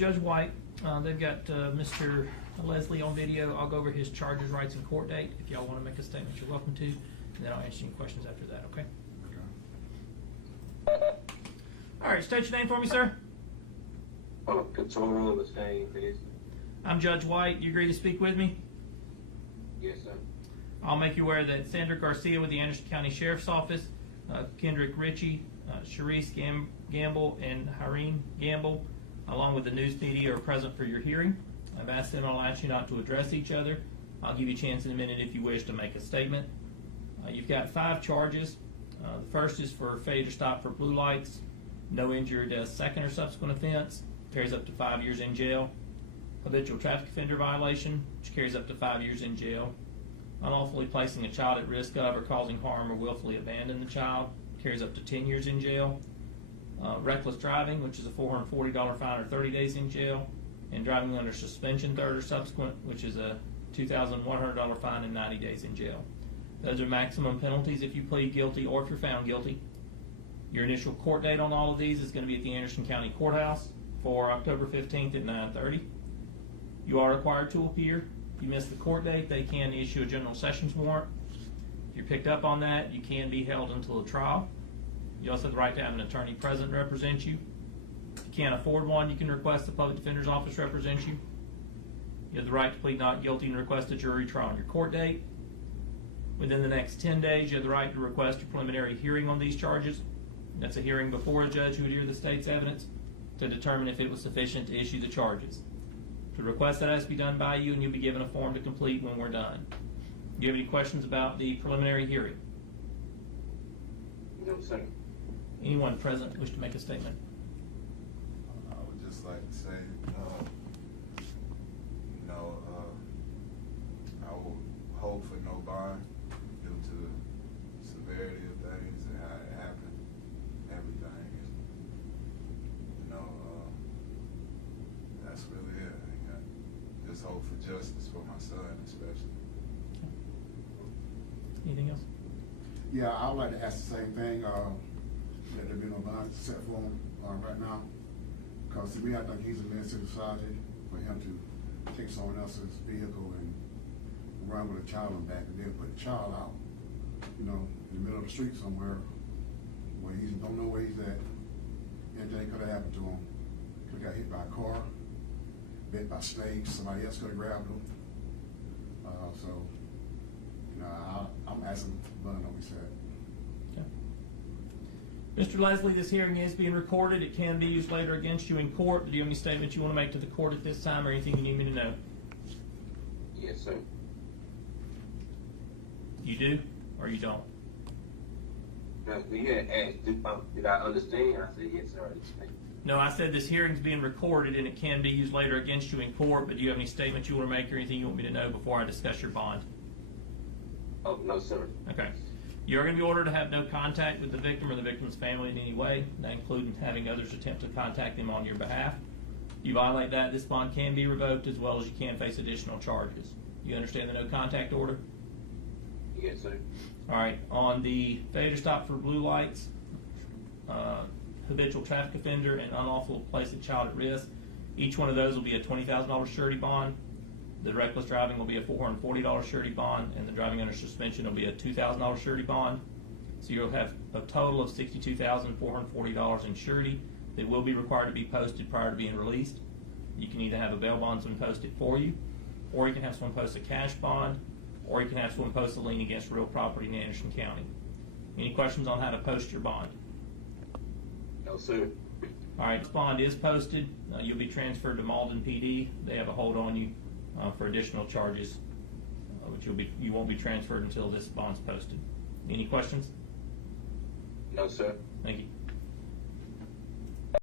Judge White, they've got Mr. Leslie on video. I'll go over his charges, rights, and court date. If y'all want to make a statement, you're welcome to, and then I'll answer any questions after that, okay? All right, state your name for me, sir. Control of the same, please. I'm Judge White. You agree to speak with me? Yes, sir. I'll make you aware that Sandra Garcia with the Anderson County Sheriff's Office, Kendrick Ritchie, Sharice Gamble, and Irene Gamble, along with the news media, are present for your hearing. I've asked them, I'll ask you not to address each other. I'll give you a chance in a minute if you wish to make a statement. You've got 5 charges. The first is for failure to stop for blue lights, no injury or death, second or subsequent offense, carries up to 5 years in jail. Habitual traffic offender violation, which carries up to 5 years in jail. Unlawfully placing a child at risk of or causing harm or willfully abandon the child, carries up to 10 years in jail. Reckless driving, which is a $440 fine or 30 days in jail. And driving under suspension, third or subsequent, which is a $2,100 fine and 90 days in jail. Those are maximum penalties if you plead guilty or if you're found guilty. Your initial court date on all of these is going to be at the Anderson County Courthouse for October 15th at 9:30. You are required to appear. If you miss the court date, they can issue a general sessions warrant. If you're picked up on that, you can be held until the trial. You also have the right to have an attorney present represent you. If you can't afford one, you can request the public defender's office represent you. You have the right to plead not guilty and request a jury trial on your court date. Within the next 10 days, you have the right to request a preliminary hearing on these charges. That's a hearing before a judge who would hear the state's evidence to determine if it was sufficient to issue the charges. To request that has to be done by you, and you'll be given a form to complete when we're done. Do you have any questions about the preliminary hearing? No, sir. Anyone present wish to make a statement? I would just like to say, I will hope for no bond due to the severity of things and how it happened, everything. And, that's really it. I just hope for justice for my son, especially. Anything else? Yeah, I would like to ask the same thing, that there be no bond set for him right now. Because to me, I think he's a administrative society for him to take someone else's vehicle and run with a child on back and then put the child out, in the middle of the street somewhere where he don't know where he's at. Anything could have happened to him. Could have got hit by a car, bit by snakes, somebody else could have grabbed him. I'm asking bond on his head. Mr. Leslie, this hearing is being recorded. It can be used later against you in court. Do you have any statements you want to make to the court at this time or anything you need me to know? Yes, sir. You do or you don't? You had asked, did I understand? I said, yes, sir, I understand. No, I said this hearing's being recorded and it can be used later against you in court, but do you have any statements you want to make or anything you want me to know before I discuss your bond? Oh, no, sir. Okay. You're going to be ordered to have no contact with the victim or the victim's family in any way, that including having others attempt to contact them on your behalf. If you violate that, this bond can be revoked as well as you can face additional charges. You understand the no contact order? Yes, sir. All right. On the failure to stop for blue lights, habitual traffic offender, and unlawful place a child at risk, each one of those will be a $20,000 surety bond. The reckless driving will be a $440 surety bond, and the driving under suspension will be a $2,000 surety bond. So you'll have a total of $62,440 in surety that will be required to be posted prior to being released. You can either have a bail bondsman post it for you, or you can have someone post a cash bond, or you can have someone post a lien against real property in Anderson County. Any questions on how to post your bond? No, sir. All right, this bond is posted. You'll be transferred to Malden PD. They have a hold on you for additional charges, which you won't be transferred until this bond's posted. Any questions? No, sir. Thank you.